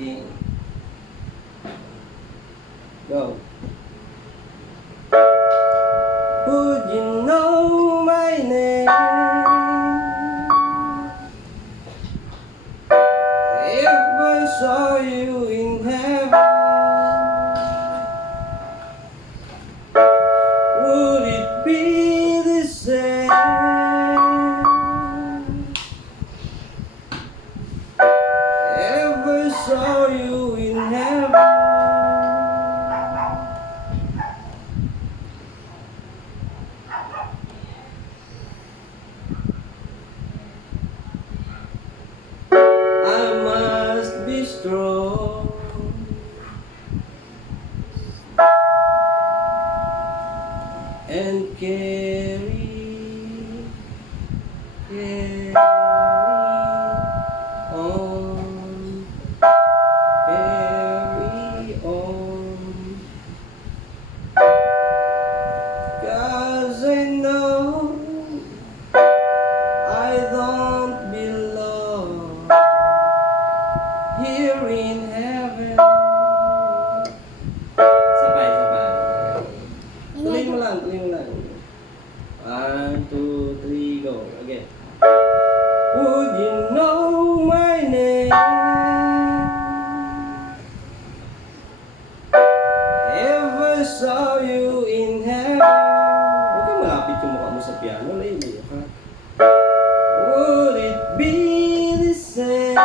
In. Go. Would you know my name if I saw you in heaven? Would it be the same if I saw you in heaven? I must be strong and carry on, carry on, 'cause I know I don't belong here in heaven. Sabay. Tuloy mo lang. 1, 2, 3, go. Again. Would you know my name if I saw you in heaven? Huwag kang malapit yung mukha mo sa piano. Layo ka. Would it be the same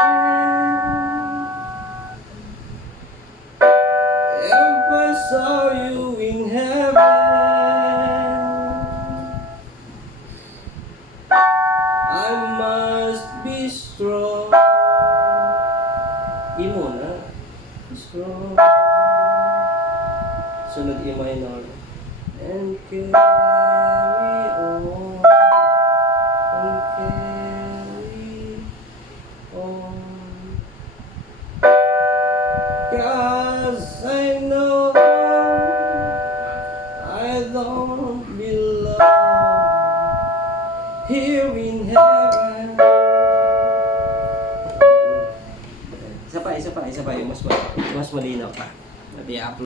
if I saw you in heaven? I must be strong. E muna. Strong. Sunod E minor. And carry on. And carry on. 'Cause I know I don't belong here in heaven. Isa pa. Mas malinaw pa. Pati upload.